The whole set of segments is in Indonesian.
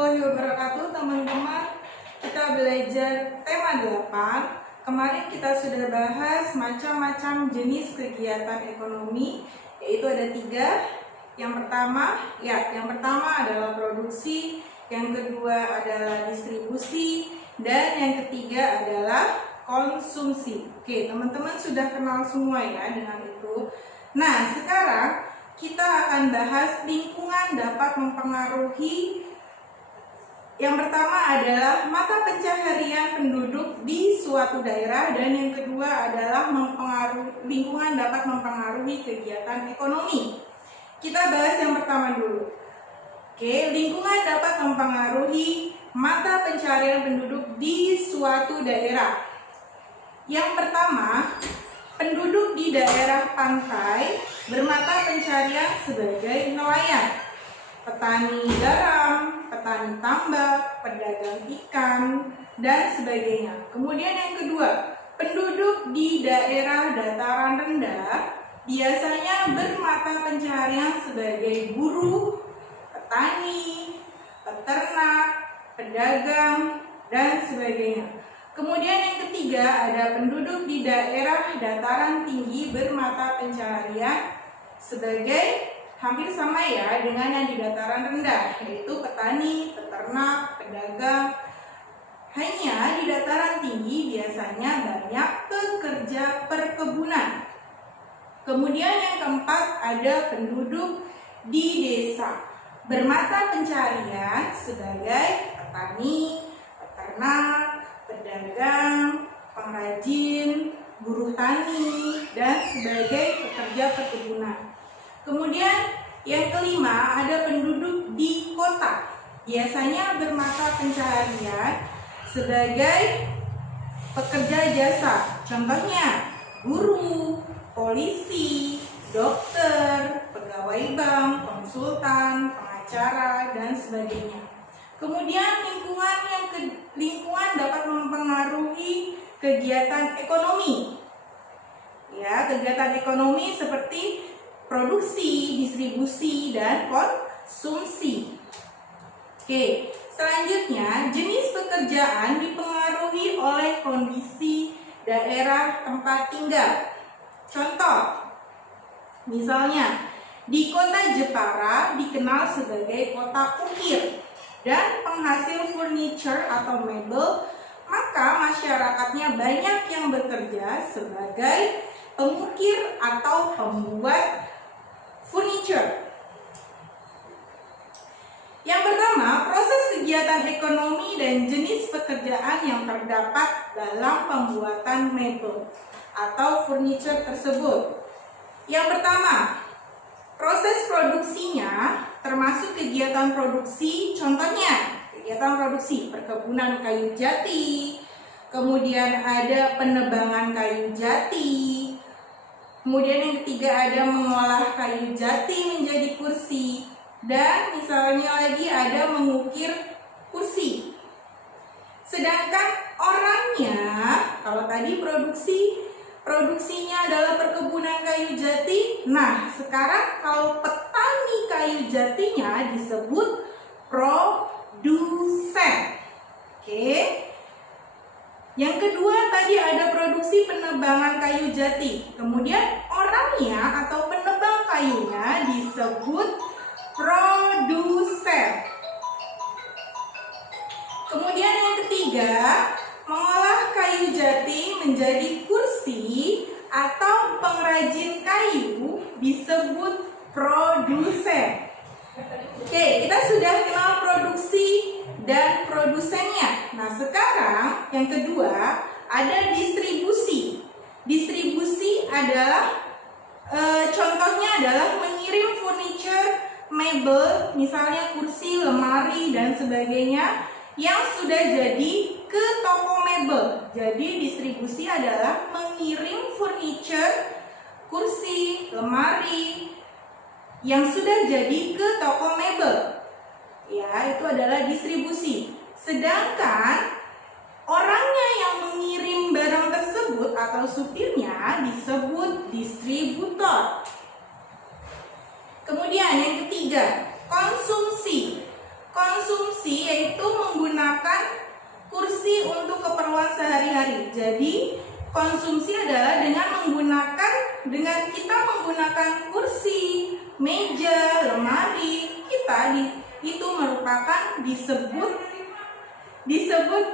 warahmatullahi wabarakatuh, teman-teman. Kita belajar tema 8. Kemarin kita sudah bahas macam-macam jenis kegiatan ekonomi, yaitu ada 3. Yang pertama adalah produksi, yang kedua adalah distribusi, dan yang ketiga adalah konsumsi. Oke, teman-teman sudah kenal semua ya dengan itu. Nah, sekarang kita akan bahas lingkungan dapat mempengaruhi. Yang pertama adalah mata pencaharian penduduk di suatu daerah, dan yang kedua adalah lingkungan dapat mempengaruhi kegiatan ekonomi. Kita bahas yang pertama dulu. Oke, lingkungan dapat mempengaruhi mata pencaharian penduduk di suatu daerah. Yang pertama, penduduk di daerah pantai bermata pencaharian sebagai nelayan, petani garam, petani tambak, pedagang ikan, dan sebagainya. Kemudian yang kedua, penduduk di daerah dataran rendah biasanya bermata pencaharian sebagai buruh, petani, peternak, pedagang, dan sebagainya. Kemudian yang ketiga, ada penduduk di daerah dataran tinggi bermata pencaharian sebagai hampir sama ya dengan yang di dataran rendah, yaitu petani, peternak, pedagang. Hanya di dataran tinggi biasanya banyak pekerja perkebunan. Kemudian yang keempat, ada penduduk di desa bermata pencaharian sebagai petani, peternak, pedagang, pengrajin, buruh tani, dan sebagai pekerja perkebunan. Kemudian yang kelima, ada penduduk di kota, biasanya bermata pencaharian sebagai pekerja jasa. Contohnya guru, polisi, dokter, pegawai bank, konsultan, pengacara, dan sebagainya. Kemudian lingkungan dapat mempengaruhi kegiatan ekonomi. Ya, kegiatan ekonomi seperti produksi, distribusi, dan konsumsi. Oke, selanjutnya jenis pekerjaan dipengaruhi oleh kondisi daerah tempat tinggal. Contoh, misalnya di kota Jepara dikenal sebagai kota ukir dan penghasil furniture atau mebel, maka masyarakatnya banyak yang bekerja sebagai pengukir atau pembuat furniture. Yang pertama, proses kegiatan ekonomi dan jenis pekerjaan yang terdapat dalam pembuatan mebel atau furniture tersebut. Yang pertama, proses produksinya termasuk kegiatan produksi, contohnya kegiatan produksi perkebunan kayu jati, kemudian ada penebangan kayu jati, kemudian yang ketiga ada mengolah kayu jati menjadi kursi, dan misalnya lagi ada mengukir kursi. Sedangkan orangnya, kalau tadi produksinya adalah perkebunan kayu jati. Nah, sekarang kalau petani kayu jatinya disebut produsen. Oke. Yang kedua tadi ada produksi penebangan kayu jati. Kemudian orangnya atau penebang kayunya disebut produsen. Kemudian yang ketiga, mengolah kayu jati menjadi kursi atau pengrajin kayu disebut produsen. Oke, kita sudah kenal produksi dan produsennya. Nah, sekarang yang kedua ada distribusi. Distribusi adalah contohnya adalah mengirim furniture, mebel, misalnya kursi, lemari, dan sebagainya yang sudah jadi ke toko mebel. Jadi distribusi adalah mengirim furniture, kursi, lemari yang sudah jadi ke toko mebel. Ya, itu adalah distribusi. Sedangkan orangnya yang mengirim barang tersebut atau supirnya disebut distributor. Kemudian yang ketiga, konsumsi. Konsumsi konsumsi yaitu menggunakan kursi untuk keperluan sehari-hari. Jadi konsumsi adalah dengan kita menggunakan kursi, meja, lemari, itu merupakan disebut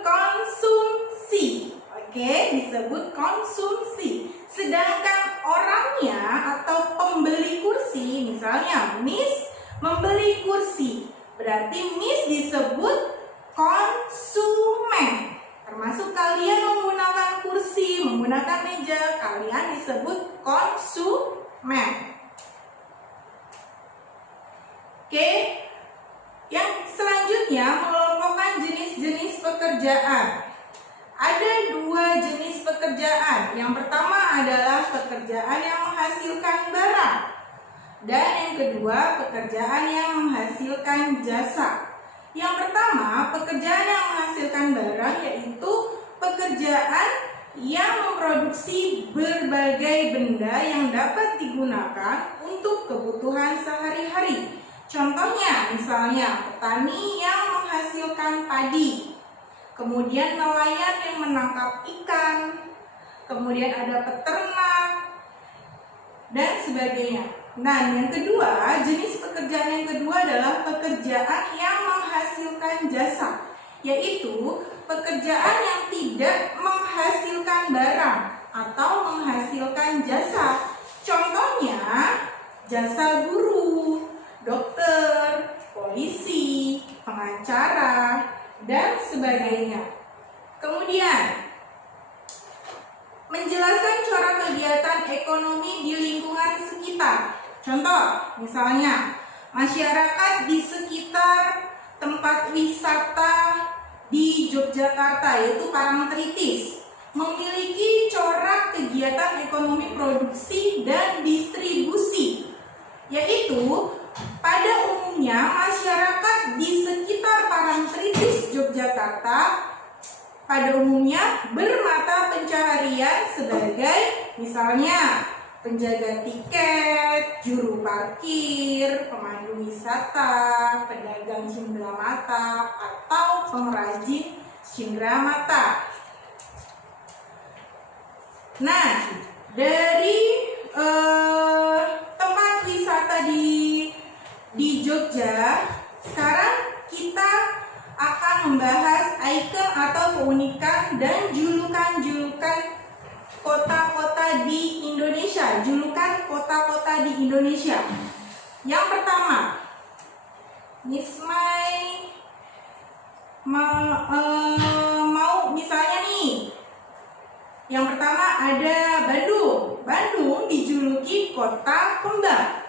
konsumsi. Oke, disebut konsumsi. Sedangkan orangnya atau pembeli kursi, misalnya Miss membeli kursi, berarti Miss disebut konsumen. Termasuk kalian menggunakan kursi, menggunakan meja, kalian disebut konsumen. Oke, yang selanjutnya mengelompokkan jenis-jenis pekerjaan. Ada 2 jenis pekerjaan. Yang pertama adalah pekerjaan yang menghasilkan barang, dan yang kedua pekerjaan yang menghasilkan jasa. Yang pertama, pekerjaan yang menghasilkan barang yaitu pekerjaan yang memproduksi berbagai benda yang dapat digunakan untuk kebutuhan sehari-hari. Contohnya, misalnya petani yang menghasilkan padi, kemudian nelayan yang menangkap ikan, kemudian ada peternak, dan sebagainya. Nah, yang kedua, jenis pekerjaan yang kedua adalah pekerjaan yang menghasilkan jasa, yaitu pekerjaan yang tidak menghasilkan barang atau menghasilkan jasa. Contohnya, jasa guru, dokter, polisi, pengacara, dan sebagainya. Kemudian, menjelaskan cara kegiatan ekonomi di lingkungan sekitar. Contoh, misalnya masyarakat di sekitar tempat wisata di Yogyakarta, yaitu Parangtritis, memiliki corak kegiatan ekonomi produksi dan distribusi, yaitu pada umumnya masyarakat di sekitar Parangtritis Yogyakarta pada umumnya bermata pencaharian sebagai misalnya penjaga tiket, juru parkir, pemandu wisata, pedagang cenderamata, atau pengrajin cenderamata. Nah, dari tempat wisata di Jogja, sekarang kita akan membahas ikon atau keunikan dan julukan-julukan kota-kota di Indonesia. Julukan kota-kota di Indonesia. Yang pertama, Miss Mai mau misalnya nih. Yang pertama ada Bandung. Bandung dijuluki kota kembang.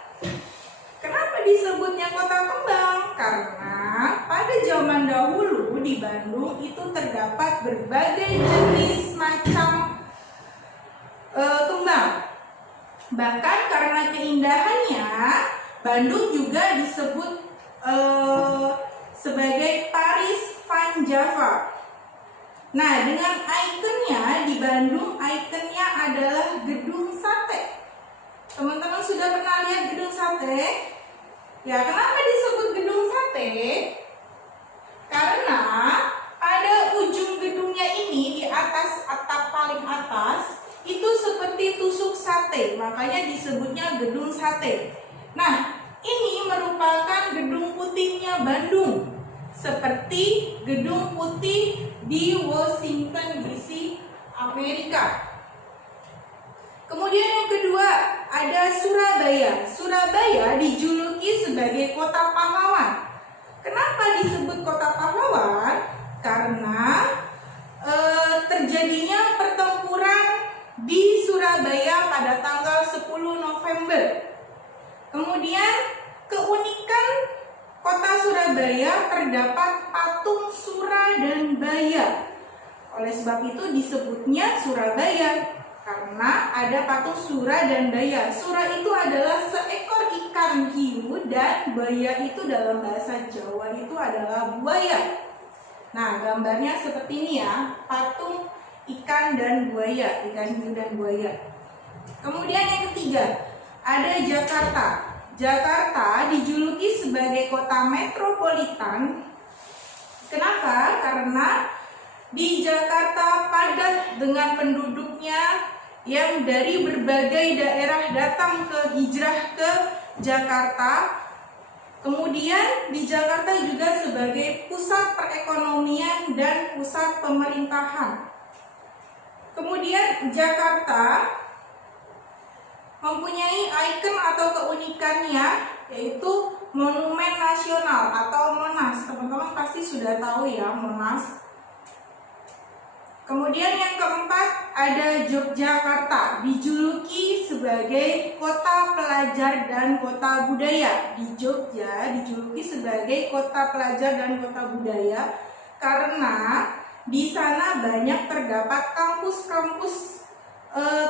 Kenapa disebutnya kota kembang? Karena pada zaman dahulu di Bandung itu terdapat berbagai jenis macam kembang. Bahkan karena keindahannya, Bandung juga disebut sebagai Paris Van Java. Nah, dengan ikonnya di Bandung, ikonnya adalah gedung sate. Teman-teman sudah pernah lihat gedung sate? Ya, kenapa disebut gedung sate? Karena pada ujung gedungnya ini, di atas atap paling atas, itu seperti tusuk sate, makanya disebutnya gedung sate. Nah, ini merupakan gedung putihnya Bandung, seperti gedung putih di Washington DC, Amerika. Kemudian yang kedua ada Surabaya. Surabaya dijuluki sebagai kota pahlawan. Kenapa disebut kota pahlawan? Karena terjadinya pertempuran di Surabaya pada tanggal 10 November. Kemudian keunikan kota Surabaya terdapat patung Sura dan Baya. Oleh sebab itu disebutnya Surabaya, karena ada patung Sura dan Baya. Sura itu adalah seekor ikan hiu dan Baya itu dalam bahasa Jawa itu adalah buaya. Nah, gambarnya seperti ini ya, patung ikan dan buaya, ikan hiu dan buaya. Kemudian yang ketiga, ada Jakarta. Jakarta dijuluki sebagai kota metropolitan Kenapa? Karena di Jakarta padat dengan penduduknya yang dari berbagai daerah datang ke hijrah ke Jakarta. Kemudian di Jakarta juga sebagai pusat perekonomian dan pusat pemerintahan. Kemudian Jakarta mempunyai ikon atau keunikannya, yaitu Monumen Nasional atau Monas. Teman-teman pasti sudah tahu ya Monas. Kemudian yang keempat ada Yogyakarta, dijuluki sebagai kota pelajar dan kota budaya. Di Jogja dijuluki sebagai kota pelajar dan kota budaya karena di sana banyak terdapat kampus-kampus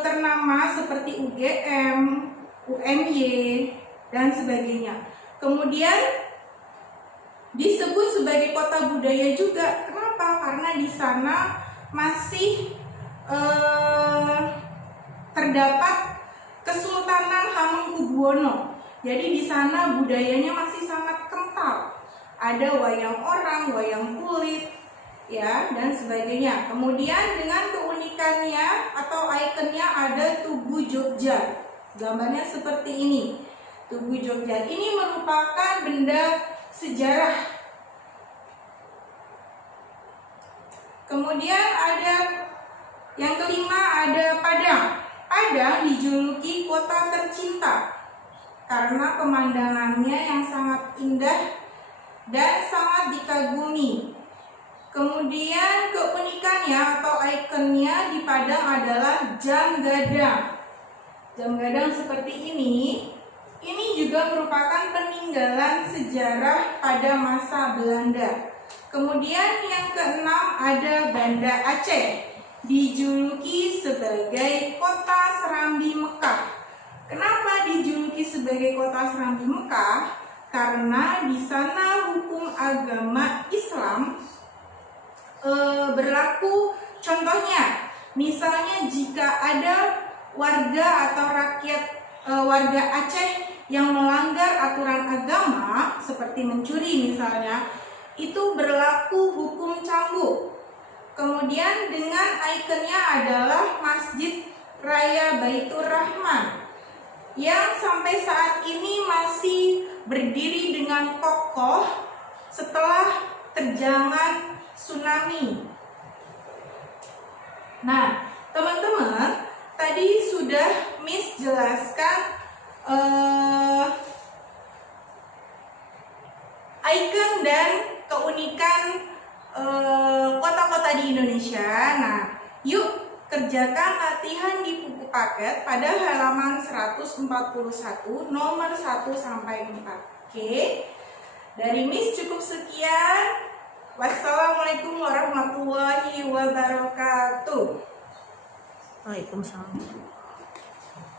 ternama seperti UGM, UMY, dan sebagainya. Kemudian disebut sebagai kota budaya juga. Kenapa? Karena di sana masih terdapat Kesultanan Hamengkubuwono. Jadi di sana budayanya masih sangat kental. Ada wayang orang, wayang kulit, ya, dan sebagainya. Kemudian dengan keunikannya atau ikonnya ada Tugu Jogja. Gambarnya seperti ini. Tugu Jogja ini merupakan benda sejarah. Kemudian ada yang kelima ada Padang. Padang dijuluki kota tercinta karena pemandangannya yang sangat indah dan sangat dikagumi. Kemudian keunikannya atau ikonnya di Padang adalah jam gadang. Jam gadang seperti ini juga merupakan peninggalan sejarah pada masa Belanda. Kemudian yang keenam ada Banda Aceh, dijuluki sebagai kota Serambi Mekah. Kenapa dijuluki sebagai kota Serambi Mekah? Karena di sana hukum agama Islam berlaku. Contohnya, misalnya jika ada warga atau rakyat warga Aceh yang melanggar aturan agama seperti mencuri misalnya, itu berlaku hukum cambuk. Kemudian dengan ikonnya adalah Masjid Raya Baitur Rahman yang sampai saat ini masih berdiri dengan kokoh setelah terjangan tsunami. Nah, teman-teman, tadi sudah Miss jelaskan ikon dan keunikan kota-kota di Indonesia. Nah, yuk kerjakan latihan di buku paket pada halaman 141 nomor 1 sampai 4. Oke. Dari Miss cukup sekian. Wassalamualaikum warahmatullahi wabarakatuh. Waalaikumsalam.